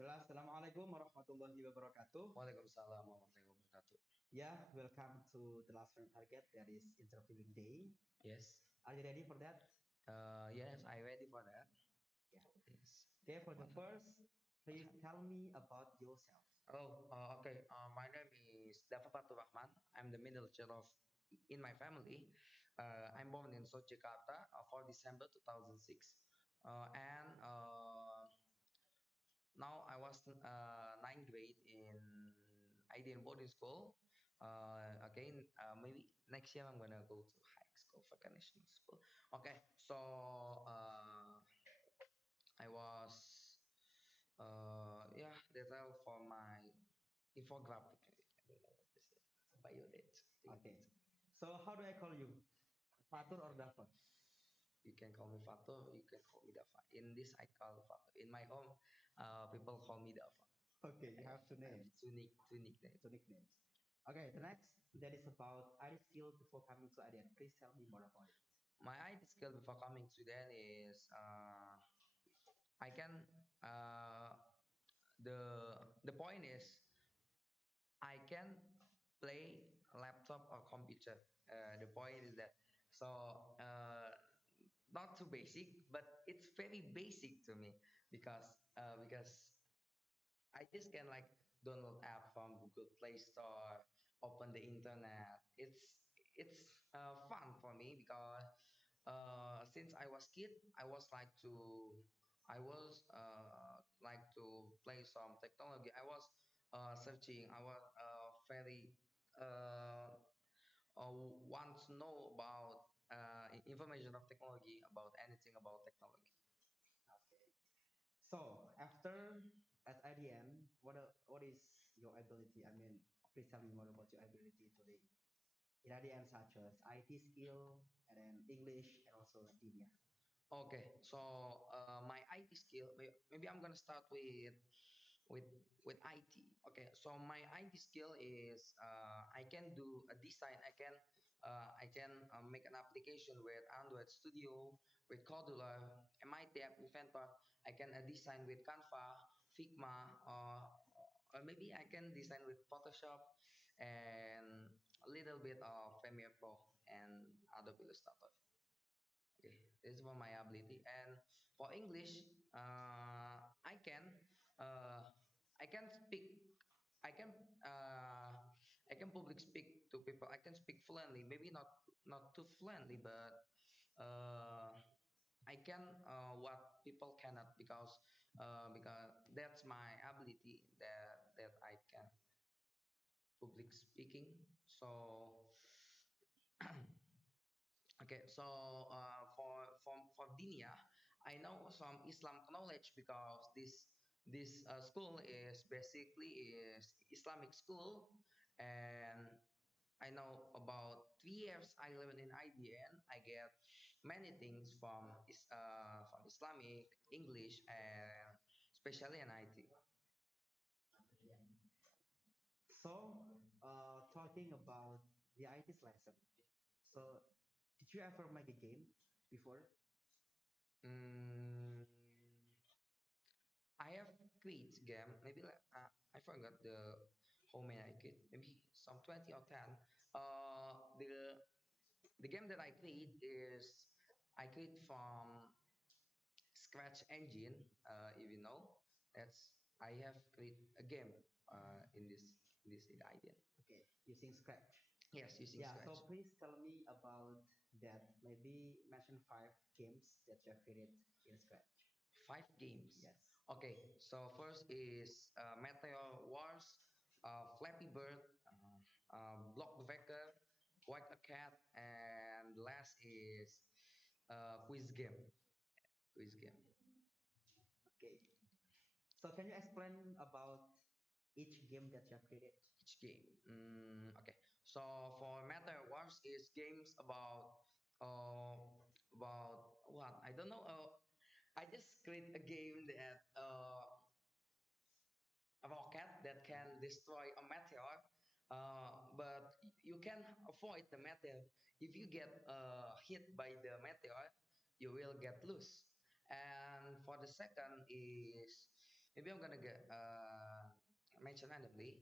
Bismillah, Assalamualaikum warahmatullahi wabarakatuh. Waalaikumsalam warahmatullahi wabarakatuh. Yeah, welcome to the last round target, that is interviewing day. Yes. Are you ready for that? Yes, I ready for that. Yeah. Yes. Okay, for the first, please tell me about yourself. Okay. My name is Daffa Fathur. I'm the middle child of in my family. I'm born in Jakarta, 4 December 2006. And Now I was ninth grade in Indian boarding school. Again, maybe next year I'm gonna go to high school for national school. Okay, so I was yeah, that's all for my infographic. I don't know what this is. Bio date. Okay. So how do I call you? Fatur or Dafa? You can call me Fato, you can call me Dafa. In this, I call Fato. In my home, people call me Dafa. Okay, you have two I have names, two nicknames. two nicknames. Okay, the next that is about IT skill before coming to IDN. Please tell me more about it. My IT skill before coming to Sudan is I can the point is I can play laptop or computer. The point is that so not too basic, but it's very basic to me because I just can like download app from Google Play Store, open the internet. It's fun for me because since I was kid, I was like to play some technology. I was searching. I was very uh, want to know about information of technology about anything about technology. Okay. So after at IDN, what is your ability? I mean, please tell me more about your ability today. In IDN, such as IT skill, and then English, and also Dinia. Okay, so my IT skill, maybe I'm gonna start with with IT. Okay, so my IT skill is I can do a design. I can make an application with Android Studio, with Cordula, MIT App Inventor. I can design with Canva, Figma, or maybe I can design with Photoshop and a little bit of Premiere Pro and Adobe Illustrator. Okay, this is for my ability. And for English, uh, I can speak. I can I can public speak to people. I can speak fluently. Maybe not too fluently, but uh, I can what people cannot because that's my ability that I can public speaking. So okay, so for Dinia, I know some Islam knowledge because this school is basically is Islamic school, and I know about 3 years I live in IDN. I get many things from Islamic, English, and especially in IT. So, talking about the IT's lesson. So, did you ever make a game before? Mm, I have quit game. Maybe like I forgot how many I quit. Maybe some 20 or 10. The game that I quit is I quit from Scratch Engine. If you know, that's I have create a game in this idea. Okay, using Scratch. Yes, using Yeah, Scratch. so please tell me about that. Maybe mention 5 games that you have created in Scratch. 5 games. Yes. Okay, so first is Meteor Wars, Flappy Bird, Block Vector, Quack a Cat, and last is Quiz Game. Quiz Game. Okay. So, can you explain about each game that you have created? Each game. Okay, so for Meteor Wars is games about what I don't know. I just create a game that a rocket that can destroy a meteor, but you can avoid the meteor. If you get hit by the meteor, you will get loose. And for the second is maybe I'm gonna get mention randomly.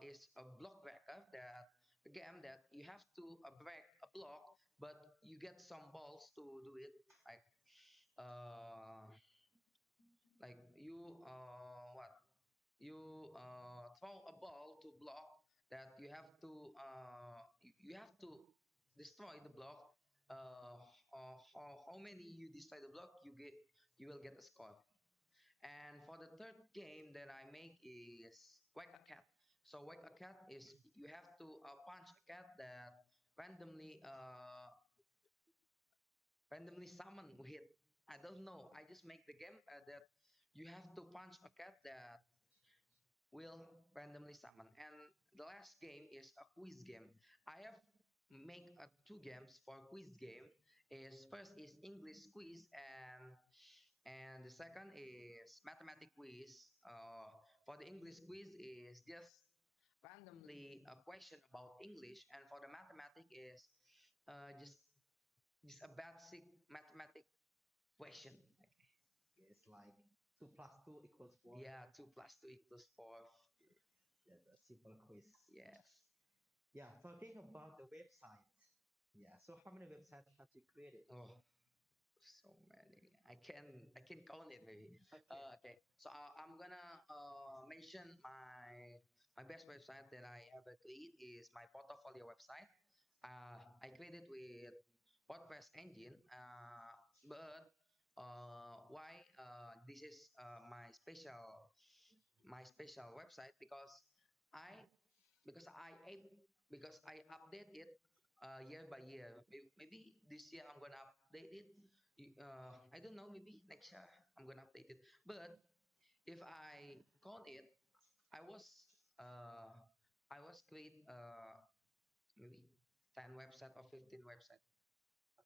Is a block breaker, that a game that you have to break a block, but you get some balls to do it. Uh, like you what you throw a ball to block, that you have to you have to destroy the block. How many you destroy the block, you will get a score. And for the third game that I make is whack a cat. So whack a cat is you have to punch a cat that randomly randomly summon with, I don't know, I just make the game that you have to punch a cat that will randomly summon. And the last game is a quiz game. I have make two games for quiz game. Is first is English quiz, and the second is mathematic quiz. For the English quiz is just randomly a question about English, and for the mathematic is just a basic mathematic question. Okay. It's like 2 plus 2 equals 4. Yeah, 2 plus 2 equals 4. That's a simple quiz. Yes. Yeah, talking about the website. Yeah, so how many websites have you created? Oh, so many. I can count it maybe. Okay. Okay. So I'm gonna mention my best website that I ever create is my portfolio website. I created with WordPress engine. But why this is my special website, because I because I update it year by year. Maybe this year I'm gonna update it. I don't know. Maybe next year I'm gonna update it. But if I count it, I was uh, I was create maybe 10 website or 15 website.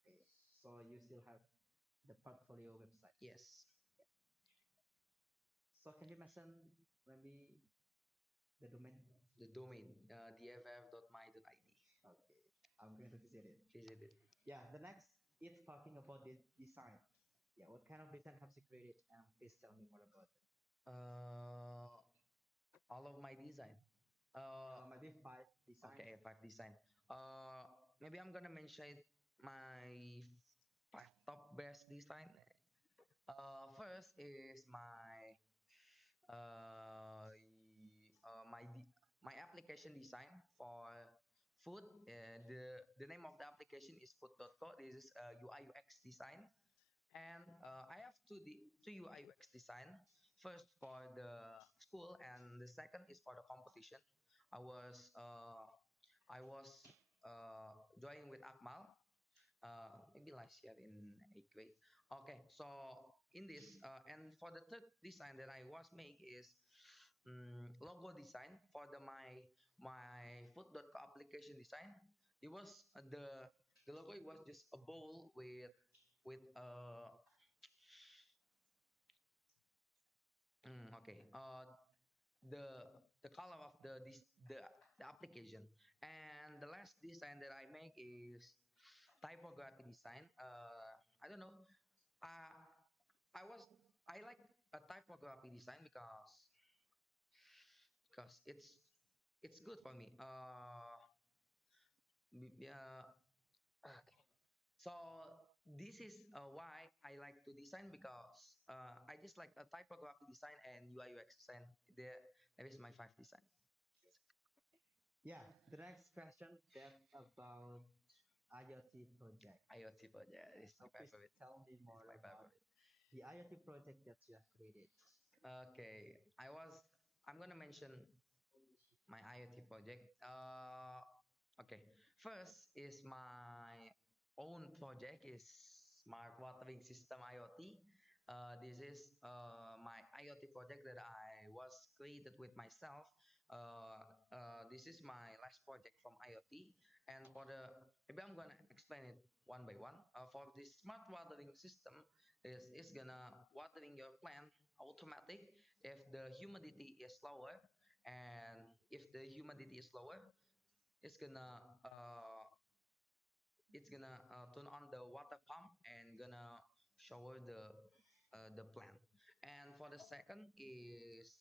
Okay. So you still have the portfolio website. Yes, So can you mention maybe the domain? the domain dff.my.id. Okay. I'm going to visit it. Visit it. Yeah, the next it's talking about the design. Yeah, what kind of design have you created? And please tell me more about it. Uh, all of my design. Maybe 5 design. Okay, 5 design. Maybe I'm gonna mention my five top best design. First is my application design for food. The name of the application is food.co. This is UI UX design, and I have two UI UX design. First for the school, and the second is for the competition. I was uh, I was joining with Akmal, maybe last year in 8th grade. Okay, so in this, and for the third design that I was make is logo design for my food.co application design. It was the logo. It was just a bowl with okay the color of the application. And the last design that I make is typography design. I don't know. Uh, I was I like a typography design because it's good for me. Yeah. Okay. So this is why I like to design, because I just like a typography design and UI UX design. There is my 5 design. Yeah, the next question that's about IoT project. IoT project is So my please favorite. tell me It's more my about favorite. the IoT project that you have created. Okay, I'm gonna mention my IoT project. Okay, first is my own project is smart watering system IoT. This is my IoT project that I was created with myself. This is my last project from IoT, and for the maybe I'm gonna explain it one by one. For this smart watering system, is gonna watering your plant automatic if the humidity is lower, and if the humidity is lower, it's gonna uh, turn on the water pump and gonna shower the plant. And for the second is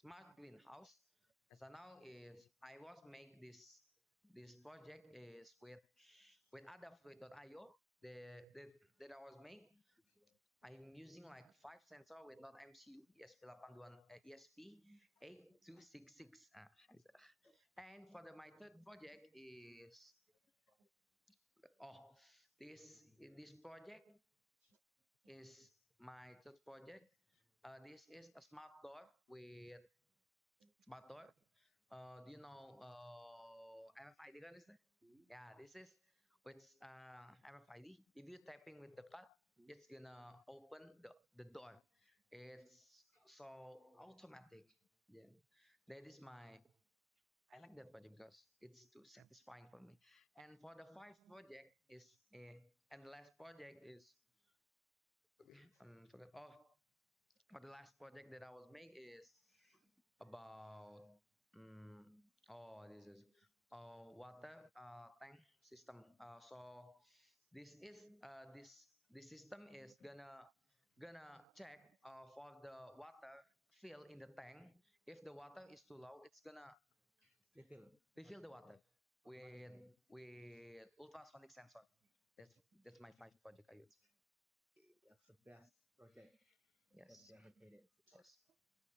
smart greenhouse. As I now is I was make this project is with adafruit.io that I was make. I'm using like five sensor with not MCU ESP8266. And for my third project is oh this project is my third project. This is a smart door with smart door. Do you know MFID gun is that? Yeah, this is with MFID. If you tapping with the card, it's gonna open the door. It's so automatic. Yeah, that is my. I like that project because it's too satisfying for me. And for the five project is and the last project is forgot. Oh, for the last project that I was make is about this is water tank system. So this system is gonna check for the water fill in the tank. If the water is too low, it's gonna Refill. refill the water with Automatically. ultrasonic sensor. That's my five project I use. That's the best project that Yes. you ever created. Yes.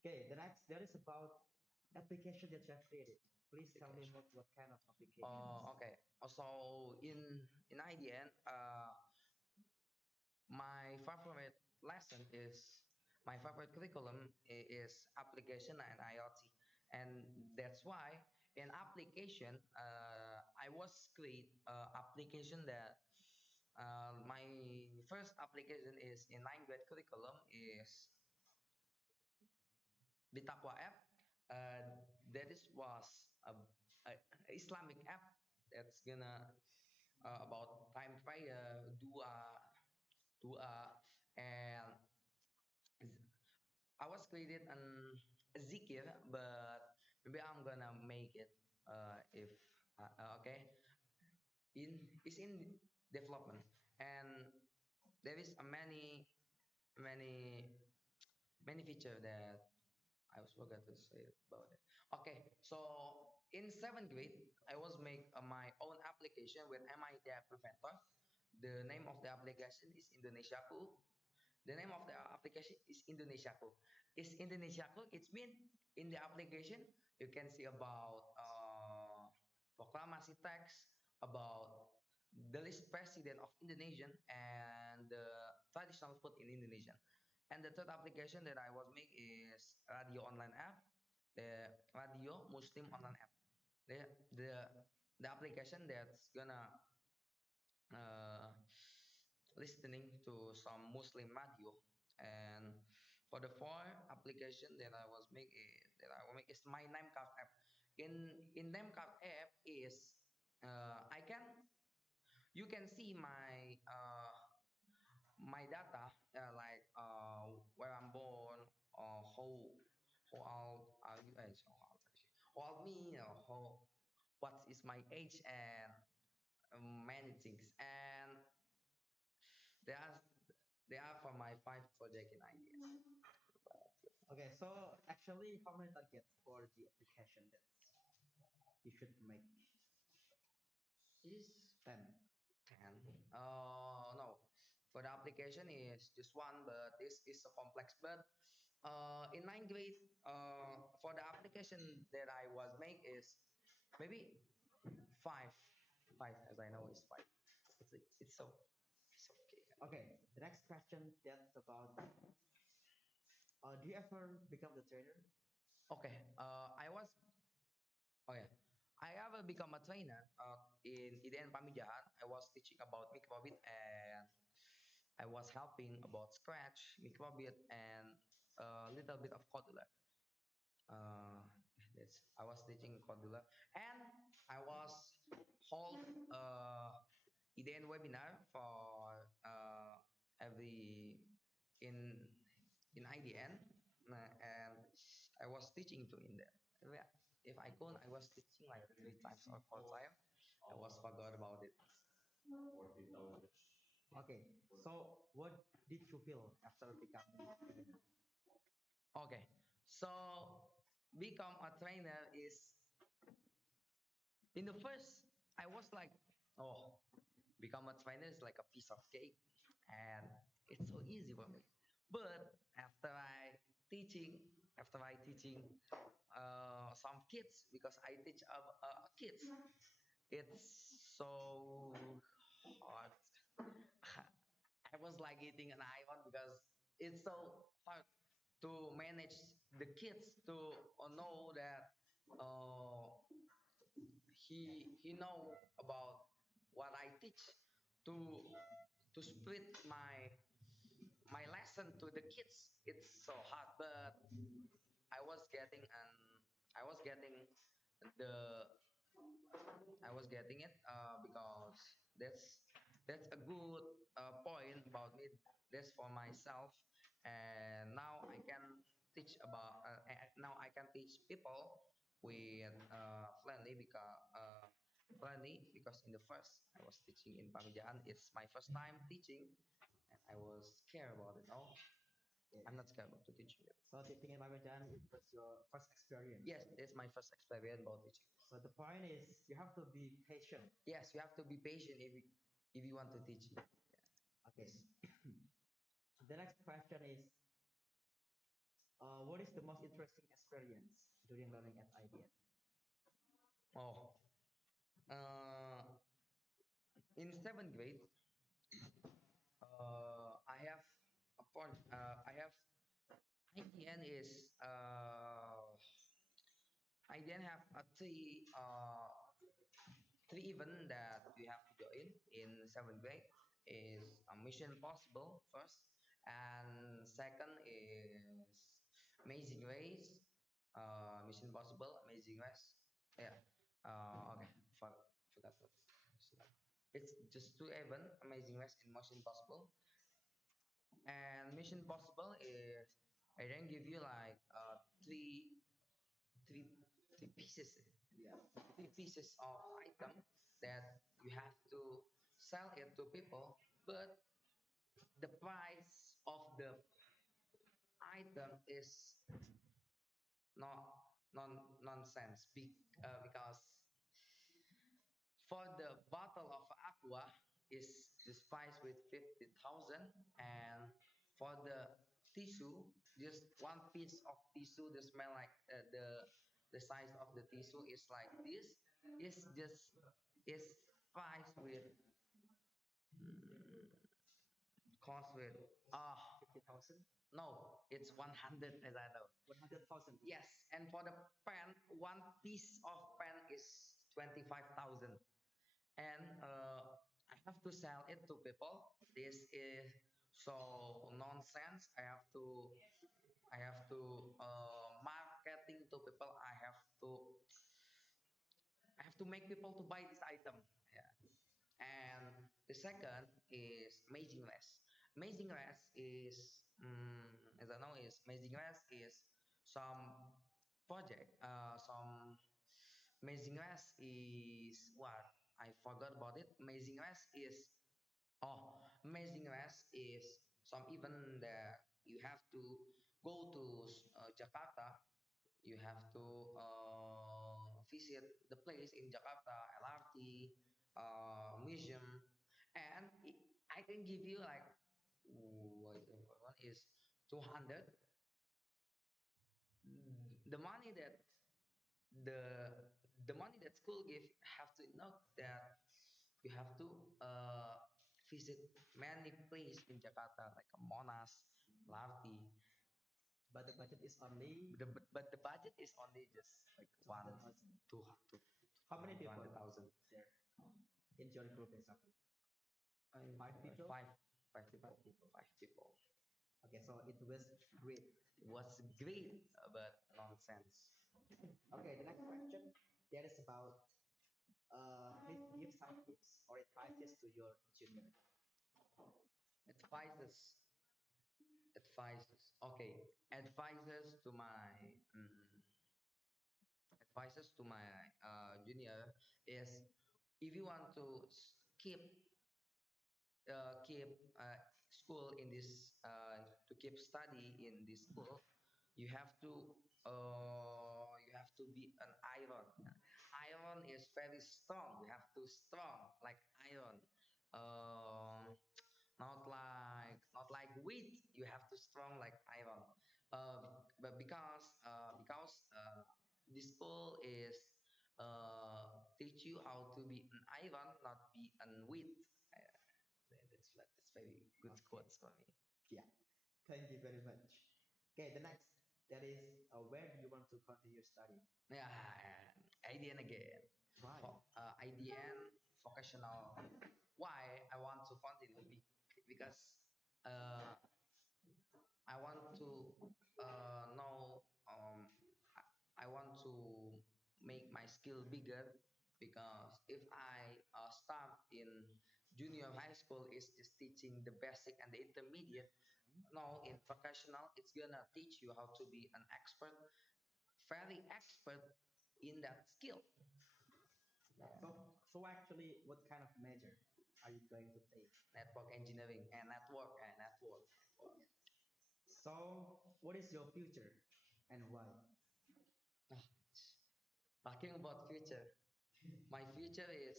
Okay, the next that is about application that you have created. Please tell me Application. what kind of applications. Okay. So in IDN, my favorite lesson is my favorite curriculum is application and IoT, and that's why in application I was create application that my first application is in ninth grade curriculum is the Taqwa app. That is was a Islamic app that's gonna about time prayer, dua, and I was created an zikir, but maybe I'm gonna make it if okay in it's in development, and there is a many many feature that I was forgot to say about it. Okay, so in seventh grade, I was make my own application with MIT Preventer. The name of the application is Indonesiaku. The name of the application is Indonesiaku. Is Indonesiaku? It's mean in the application you can see about proclamation text about the list president of Indonesian and the traditional food in Indonesian. And the third application that I was make is radio online app, the radio Muslim online app. The application that's gonna uh, listening to some Muslim radio. And for the four application that I was make that I will make is my name card app. In name card app is I can you can see my data like where I'm born or how old are you how old me or how what is my age and many things and they are they are for my five project in ideas. Okay, so actually, how many targets for the application that you should make? Is 10. 10. No. For the application is just one, but this is a complex. But in ninth grade, for the application that I was make is maybe five. Five, as I know, is five. It's so it's okay. Okay, the next question that's about do you ever become the trainer? Okay. I was okay. I ever become a trainer in IDN Pamijahan. I was teaching about microbit and I was helping about Scratch, microbit, and a little bit of Cordula. Uh, I was teaching Cordula, and I was hold IDN webinar for every in in IDN, and I was teaching to in there. Yeah, if I could, I was teaching like three times or four times. I was forgot about it. Okay, so what did you feel after becoming a trainer? Okay, so become a trainer is in the first. I was like, oh, become a trainer is like a piece of cake, and it's so easy for me. But after I teaching some kids because I teach kids, it's so hard. I was like eating an iPhone because it's so hard to manage the kids to know that uh, he know about what I teach to spread my lesson to the kids. It's so hard, but I was getting an I was getting the I was getting it because that's a good point about me. That's for myself, and now I can teach about. Now I can teach people with friendly because in the first I was teaching in Pamijaan. It's my first time teaching, and I was scared about it. No, I'm Yes. not scared about to teaching it. So teaching in Parmesan, it was your first experience. Yes, it's my first experience about teaching. So the point is you have to be patient. Yes, you have to be patient if you want to teach. Yeah. Okay. The next question is, what is the most interesting experience during learning at IDN? Oh, uh, in seventh grade, I have a point. I have IDN is IDN have a three event that you have to join in seventh grade is a Mission Possible first, and second is Amazing Race. Mission Possible, Amazing Race. Yeah. Okay. Forgot what. It's just two event, Amazing Race and Mission Possible. And Mission Possible is I then give you like three three pieces Yeah. three pieces of item that you have to sell it to people, but the price of the item is not nonsense because for the bottle of aqua is just priced with 50,000, and for the tissue just one piece of tissue the smell like the size of the tissue is like this is just is priced with cost with 50,000? no it's 100 as I know. 100,000? Yes, and for the pen one piece of pen is 25,000, and I have to sell it to people. This is so nonsense. I have to marketing to people. I have to make people to buy this item. Yeah. And the second is Amazing Rest. Amazing Rest is, as I know, is Amazing Rest is some project. Some Amazing Rest is what I forgot about it. Amazing Rest is Amazing Rest is some event that you have to go to Jakarta. You have to visit the place in Jakarta, LRT, museum, and I can give you like one is 200. The money that the money that school give have to know that you have to visit many places in Jakarta like Monas, Larti. But the budget is only But the budget is only just like one 200,000. two How many people 200,000. there in your group exactly? Five people? Five Five people. people. Five people. Okay, so it was great. It was great, but nonsense. Okay, the next question that is about please give some tips or advices to your junior. Advices. Advices. Okay. Advices to my junior is if you want to keep keep school in this to keep study in this school, you have to be an iron. Iron is very strong. You have to strong like iron. Um, not like wheat. You have to strong like iron. But because this school is teach you how to be an iron, not be an wheat. That's very good Okay. quotes for me. Yeah. Thank you very much. Okay, the next that is where do you want to continue study? Yeah, IDN again. Why? IDN vocational. Why I want to continue? Because uh, I want to know. I want to make my skill bigger because if I start in junior high school, is just teaching the basic and the intermediate. Now in vocational, it's gonna teach you how to be an expert, very expert in that skill. So actually, what kind of major are you going to take? Network engineering and network. So, what is your future and why? Ah, talking about future, my future is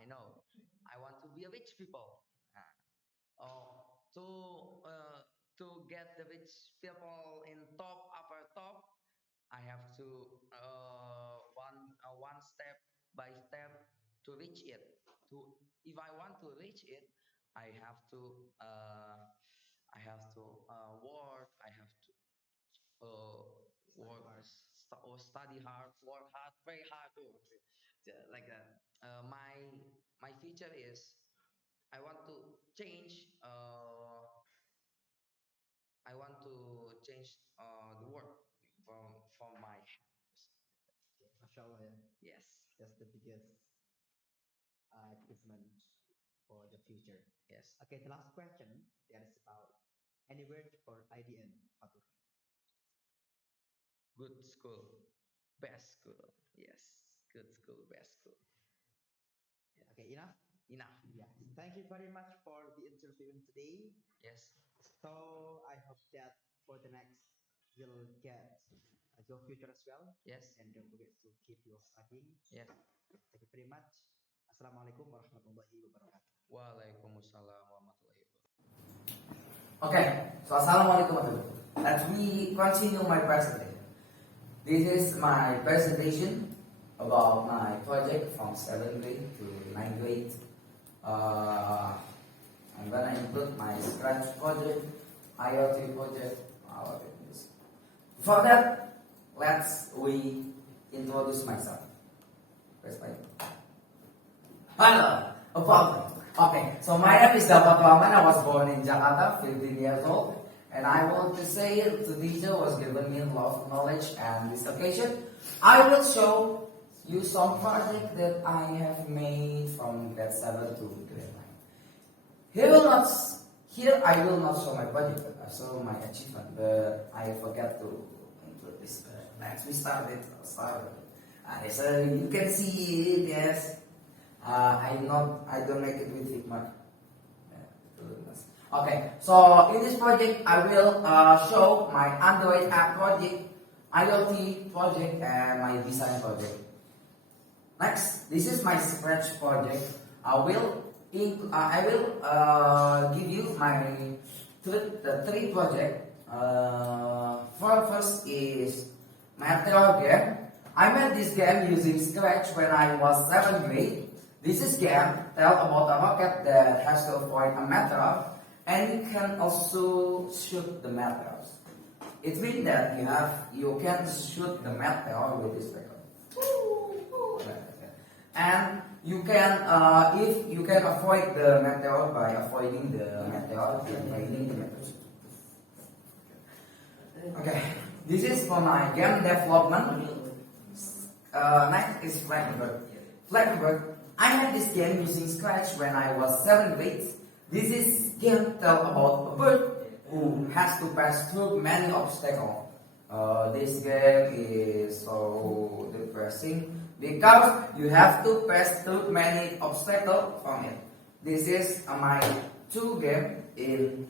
I know. I want to be a rich people. Ah, oh, to get the rich people in top upper top, I have to one step by step to reach it. To if I want to reach it, I have to work. I have to uh, Study hard. study hard, work hard, very hard too. Like that. My future is I want to change. I want to change the world from my hands. Okay, mashallah, yeah. Yes. That's the biggest achievement for the future. Yes. Okay, the last question that is about any word for IDN, Fatur. Good school, best school. Yes. Good school, best school. Yeah. Okay, enough? Enough. Yes. Thank you very much for the interview today. Yes. So I hope that for the next you'll get your future as well. Yes. And don't forget to keep your studying. Yes. Thank you very much. Assalamualaikum warahmatullahi wabarakatuh. Waalaikumsalam warahmatullahi wabarakatuh. Okay, so Assalamualaikum warahmatullahi wabarakatuh. Let me continue my presentation. This is my presentation about my project from 7th grade to 9th grade. I'm gonna include my Scratch project, IoT project, our business. Before that, let's we introduce myself. Press play. Hello, a problem. Okay, so my name is Daffa Fathur. I was born in Jakarta, 15 years old, and I want to say the teacher was giving me a lot of knowledge, and this occasion, I will show you some project that I have made from grade 7 to grade 9. Here I will not show my project, but I show my achievement, but I forget to include this. Next we start. So you can see it, yes. I don't make it with Figma. Okay, so in this project I will show my Android app project, IoT project, and my design project. Next, this is my Scratch project. I will give you my three project. First is Meteor game. I made this game using Scratch when I was 7th grade. This is game tell about a rocket that has to avoid a meteor, and you can also shoot the meteors. It means that you can shoot the meteor with this record, and you can if you can avoid the meteor by avoiding the meteor and training the meteor. Okay, this is for my game development. Next is Flappy Bird. Flappy Bird. I made this game using Scratch when I was 7th grade. This is game tell about a bird who has to pass through many obstacles. This game is so depressing because you have to pass through many obstacles from it. This is my two game in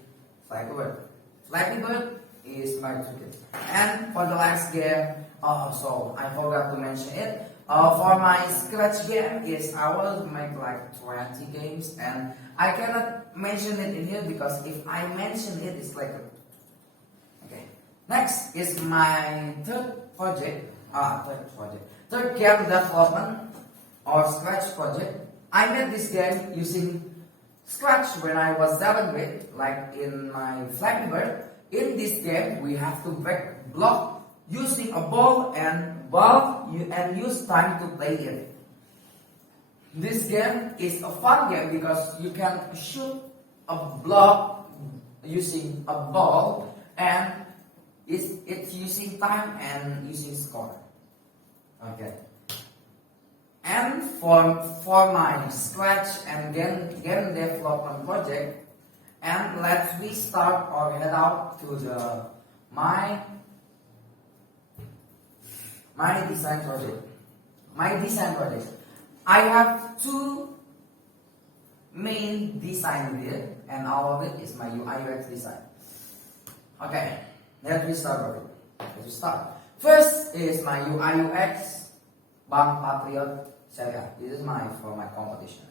Flappy Bird. Flappy Bird is my two game. And for the last game, so I forgot to mention it. For my scratch game is I will make like 20 games, and I cannot mention it in here because if I mention it, it's like okay. Next is my third game development or scratch project. I made this game using Scratch when I was 7th grade, like in my Flappy Bird. In this game, we have to break block using a ball and use time to play it. This game is a fun game because you can shoot a block using a ball, and it's using time and using score. Okay. And for my scratch and game development project, and let's we start or head out to the my design project. My design project. I have two main design here, and all of it is my UI UX design. Okay, let's we start with it. Let's start. First is my UI UX Daffa Fathur. This is for my competition.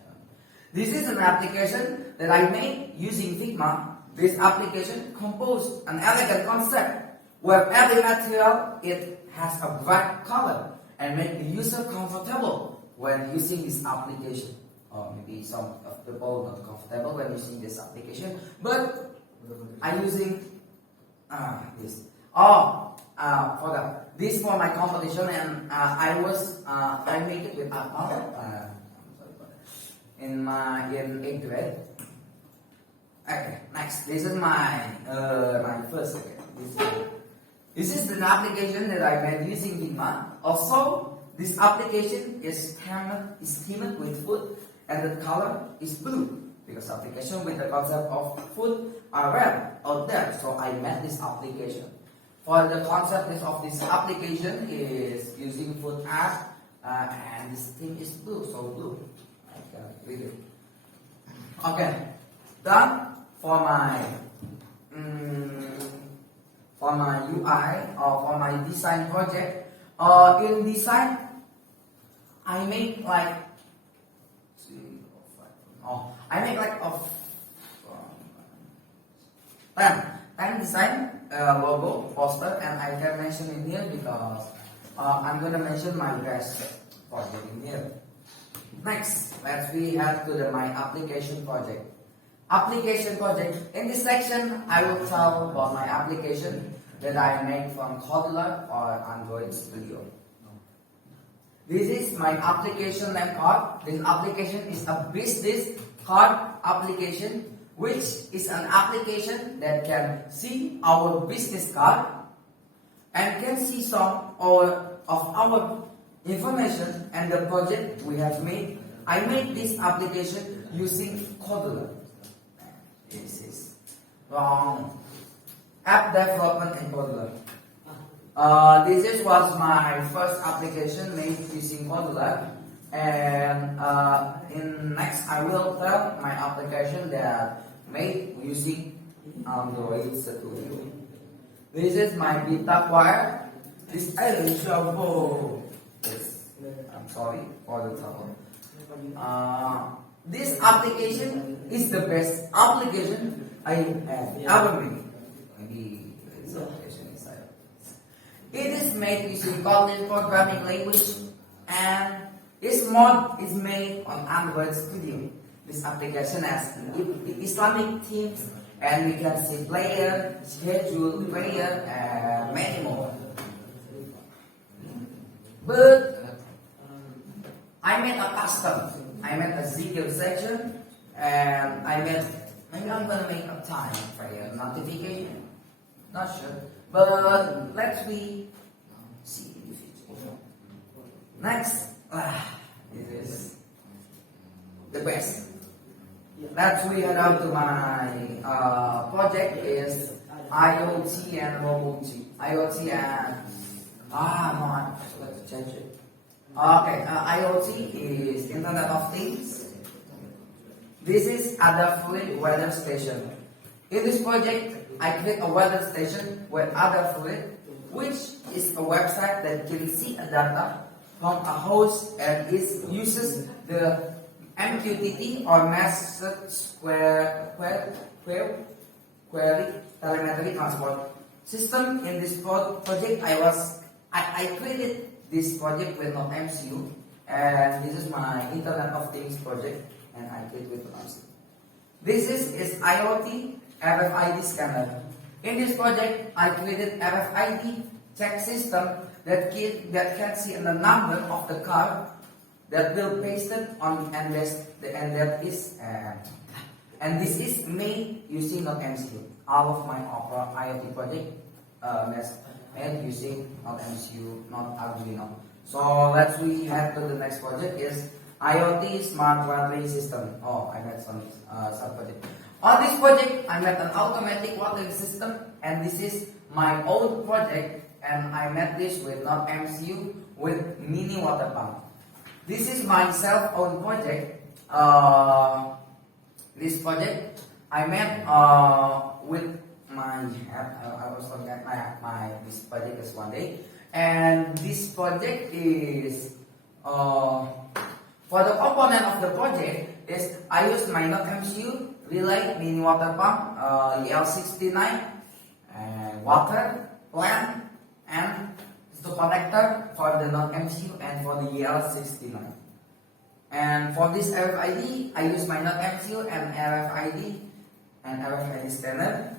This is an application that I made using Figma. This application composed an elegant concept where every material it has a bright color and make the user comfortable when using this application. Or maybe some of the people not comfortable when using this application, but I'm using this. Forgot. This for my competition, and I made it with Apple in 8th grade. Okay, next. This is my first. This is an application that I made using Figma. Also, this application is themed with food, and the color is blue because application with the concept of food are rare out there. So I made this application. For the concept of this application is using food art, and this thing is blue, so blue. I can read it. Okay, done for my UI or for my design project. In design, I make like a 10 design logo poster, and I can mention in here because I'm gonna mention my best project in here. Next, let's we head to my application project. Application project. In this section, I will tell about my application that I made from Modular or Android Studio. This is my application name card. This application is a business card application, which is an application that can see our business card and can see some of our information and the project we have made. I made this application using Modular. This is wrong. App development in Modular. This was my first application made using Modular, and in next I will tell my application that made using Android Studio. This is my beta choir. This is trouble. I'm sorry for the trouble. This application is the best application I have ever made. Maybe this application inside. It is made using Kotlin programming language, and its mod is made on Android Studio. This application has Islamic themes, and we can see player, schedule, player, and many more. But I made a custom. I made a zero section, and maybe I'm gonna make a time for your notification. Not sure, but let's see in the future. Next, this is the best. Let's we head out to my project is IoT and robotic. IoT and no, I forgot to change it. Okay, IoT is Internet of Things. This is other fluid weather station. In this project, I create a weather station with other fluid, which is a website that can see a data from a host and it uses the MQTT or message query telemetry transport system. In this project, I created this project with not MCU, and this is my Internet of Things project, and I created with MCU. This is IoT RFID scanner. In this project, I created RFID check system that can see the number of the car that will paste it on and this is made using not MCU. All of my IoT project is made using not MCU, not Arduino. So we head to the next project is IoT smart watering system. Oh, I made some sub project. On this project, I made an automatic watering system, and this is my own project, and I made this with not MCU with mini water pump. This is my self-owned project. This project I made with my I was looking at my this project is one day, and this project is for the component of the project is I used my not MCU relay mini water pump EL69 and water plant and the connector for the not MCU and for the EL69. And for this RFID, I use my not MCU and RFID scanner.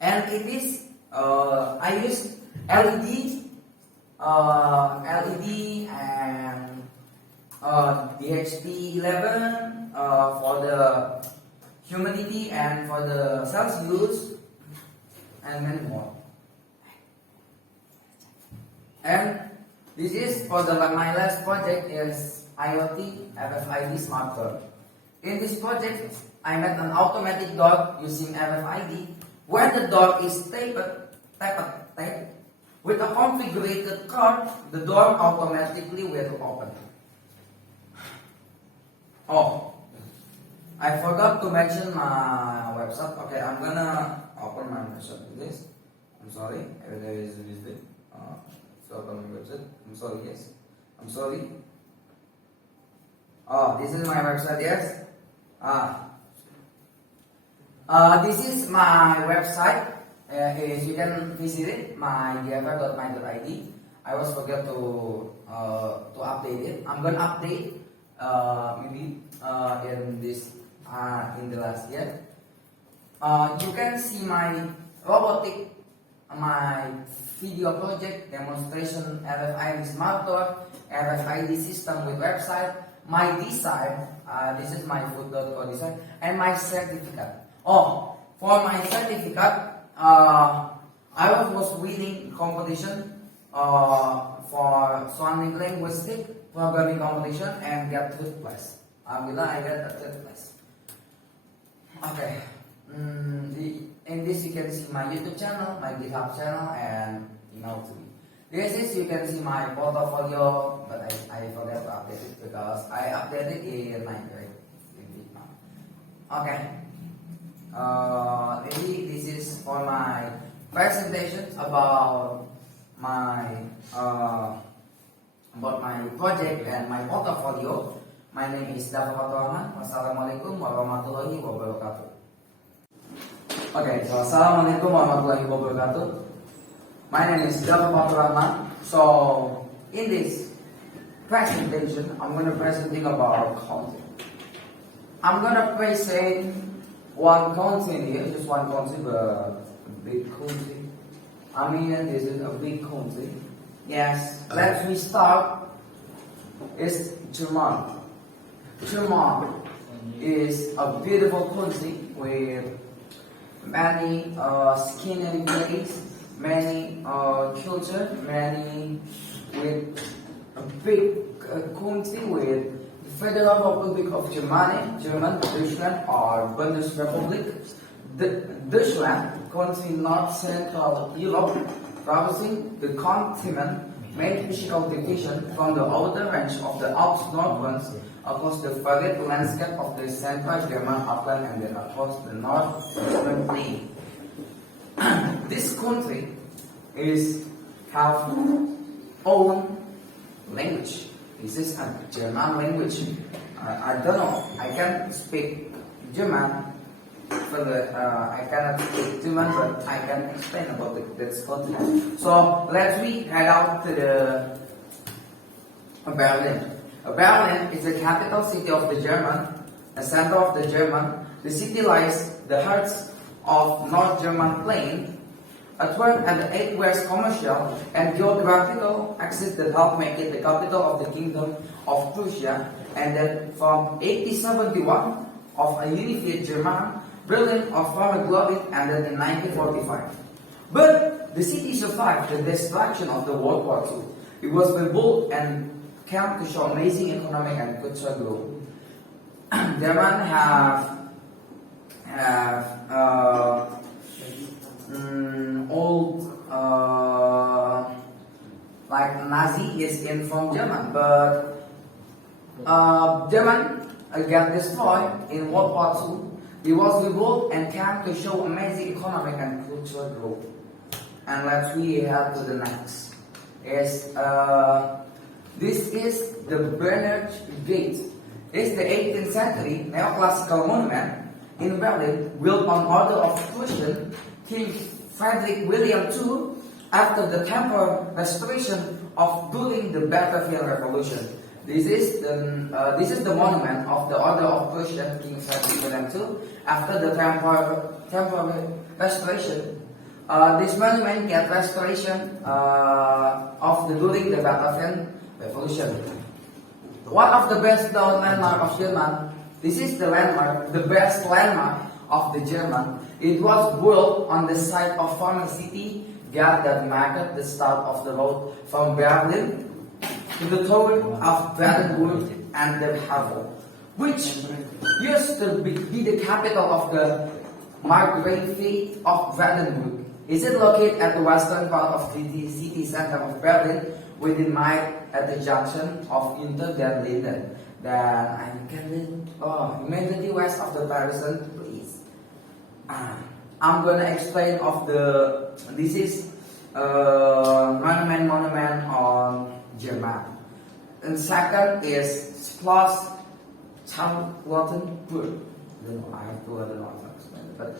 And in this, I use LED and DHP11 for the humidity and for the Celsius and many more. And this is for my last project is IoT RFID smart door. In this project, I made an automatic door using RFID. When the door is taped with a configured card, the door automatically will open. Oh, I forgot to mention my website. Okay, I'm gonna open my website with this. I'm sorry, there is this. So open my website. I'm sorry, yes. I'm sorry. Oh, this is my website, yes. This is my website. As you can visit it, my dfr.my.id. I was forget to update it. I'm gonna update maybe in this in the last year. You can see my robotic, my video project demonstration RFID smart door, RFID system with website. My design, this is my food.co design, and my certificate. Oh, for my certificate, I was winning competition for Sonic linguistic programming competition and get third place. Alhamdulillah, I get a third place. Okay. In this you can see my YouTube channel, my GitHub channel, and email to me. This is you can see my portfolio, but I forgot to update it because I updated in 9th grade. Okay. Maybe this is for my presentation about my project and my portfolio. My name is Daffa Fathur. Wassalamualaikum warahmatullahi wabarakatuh. Okay, so assalamualaikum warahmatullahi wabarakatuh. My name is Daffa Fathur. So in this presentation, I'm going to presenting about content. I'm going to present one content here, just one content, but big content. I mean, this is a big content. Yes, let me start. It's German. German is a beautiful country with many skinny place, many culture, many with a big country with the Federal Republic of Germany, German, Deutschland, or Bundesrepublik, Deutschland, country North Central Europe, traversing the continent main physical division from the outer range of the Alps northwards across the varied landscape of the central German upland and then across the northwestern plain. This country is have own language. This is a German language. I don't know. I can speak German. I cannot speak German, but I can explain about this country. So let's we head out to the Berlin. Berlin is the capital city of the German, a center of the German. The city lies the heart of North German plain, a 12 and 8 west commercial and geographical axis that helped make it the capital of the Kingdom of Prussia, and then from 1871 of a unified German, Berlin of former glory ended in 1945. But the city survived the destruction of the World War II. It was rebuilt and came to show amazing economic and cultural growth. German have old like Nazi is in from German, but German got destroyed in World War II. It was rebuilt and came to show amazing economic and cultural growth. And let's we head to the next. This is the Bernard Gate. It's the 18th century neoclassical monument in Berlin, built on order of Prussian King Frederick William II after the temporary restoration of during the Battlefield Revolution. This is the monument of the order of Prussian King Frederick William II after the temporary restoration. This monument get restoration of the during the Battlefield Revolution. One of the best known landmark of German. This is the landmark, the best landmark of the German. It was built on the site of former city gate that marked the start of the road from Berlin to the town of Brandenburg and the Havel, which used to be the capital of the Markgrafie of Brandenburg. It is located at the western part of the city center of Berlin, within Mainz at the junction of Unter den Linden. Then I can immediately west of the Parisien place. I'm gonna explain of this is monument on German. And second is Schloss Charlottenburg. I have to other not explain it, but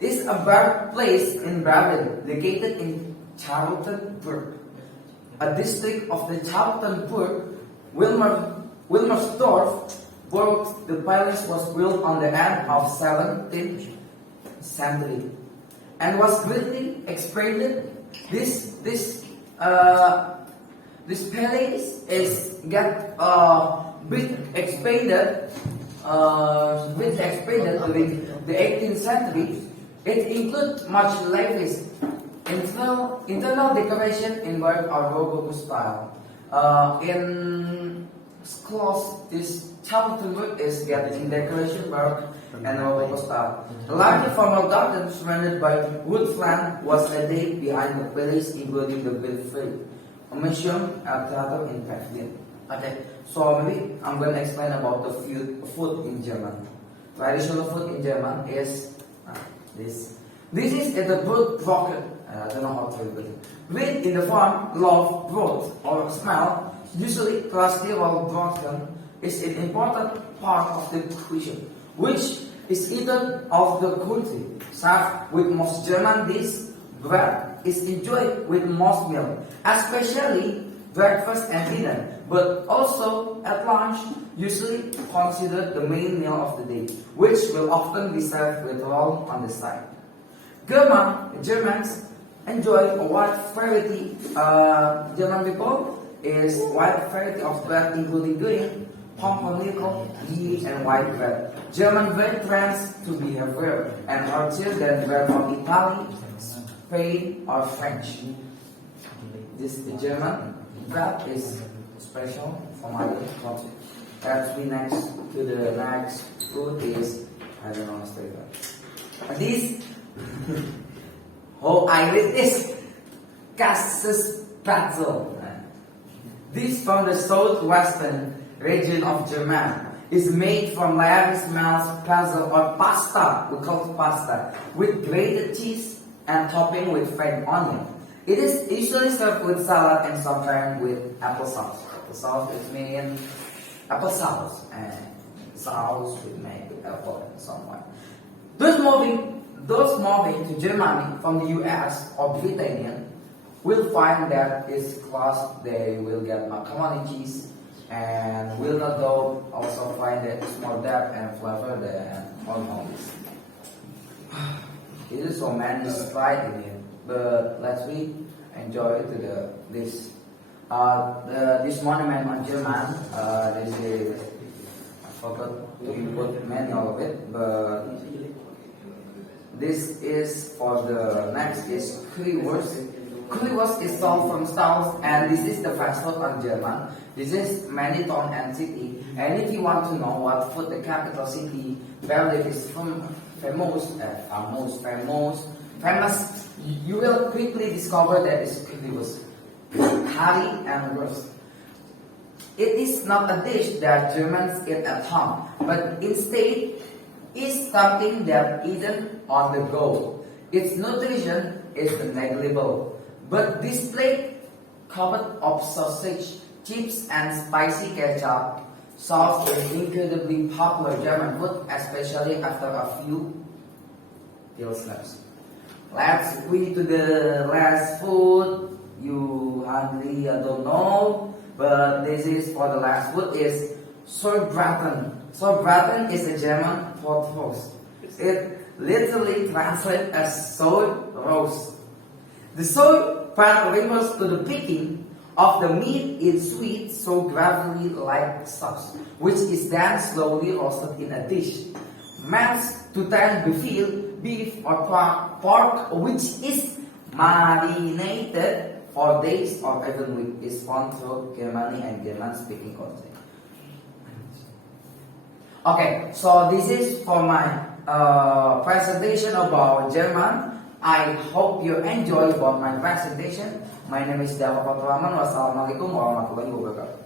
it's a birthplace in Berlin, located in Charlottenburg, a district of the Charlottenburg, Wilmersdorf. The palace was built on the end of 17th century and was greatly expanded. This palace is bit expanded during the 18th century. It includes much lavish internal decoration in work or Rococo style. In Schloss, this Charlottenburg is getting decoration work and Rococo style. The larger formal garden surrounded by wood flan was laid behind the palace, including the belfry, a museum, a theater in Pavilion. Okay, so maybe I'm going to explain about the food in German. Traditional food in German is this. This is the broad broken. I don't know how to read it. Bread in the form loaf, broad, or smell, usually crusty or broken, is an important part of the cuisine, which is eaten of the country. Served with most German dish, bread is enjoyed with most meal, especially breakfast and dinner, but also at lunch, usually considered the main meal of the day, which will often be served with roll on the side. Germans enjoy a wide variety. German people is wide variety of bread, including grain, pumpernickel, ghee, and white bread. German bread tends to be heavier and heartier than bread from Italy, Spain, or French. The German bread is special from other countries. Let's be next to the next food is I don't know how to say that. This I read this Kassespratzel. This from the southwestern region of Germany is made from layering smells puzzle or pasta, we call it pasta, with grated cheese and topping with fried onion. It is usually served with salad and sometimes with applesauce. Applesauce is mean applesauce and sauce with made with apple and so on. Those moving to Germany from the US or Britain will find that it's close. They will get macaroni cheese and will not go also find that it's more depth and flavor than almonds. It is so many slides in it, but let's we enjoy to this this monument on German. This is I forgot to input many of it, but this is for the next is currywurst. Currywurst is sold from South, and this is the fast food on German. This is many town and city. And if you want to know what food the capital city Berlin is famous, you will quickly discover that it's currywurst, curry and wurst. It is not a dish that Germans eat at home, but instead is something that eaten on the go. Its nutrition is negligible, but this plate covered of sausage, chips, and spicy ketchup sauce is incredibly popular German food, especially after a few pilsners. Let's go to the last food. You hardly don't know, but this is for the last food is Sauerbraten. Sauerbraten is a German pot roast. It literally translates as soy roast. The soy part refers to the picking of the meat in sweet, so gravelly like sauce, which is then slowly roasted in a dish. Mashed to tan beef or pork, which is marinated for days or even weeks, is found throughout Germany and German-speaking countries. Okay, so this is for my presentation about German. I hope you enjoy about my presentation. My name is Daffa Fathur. Wassalamualaikum warahmatullahi wabarakatuh.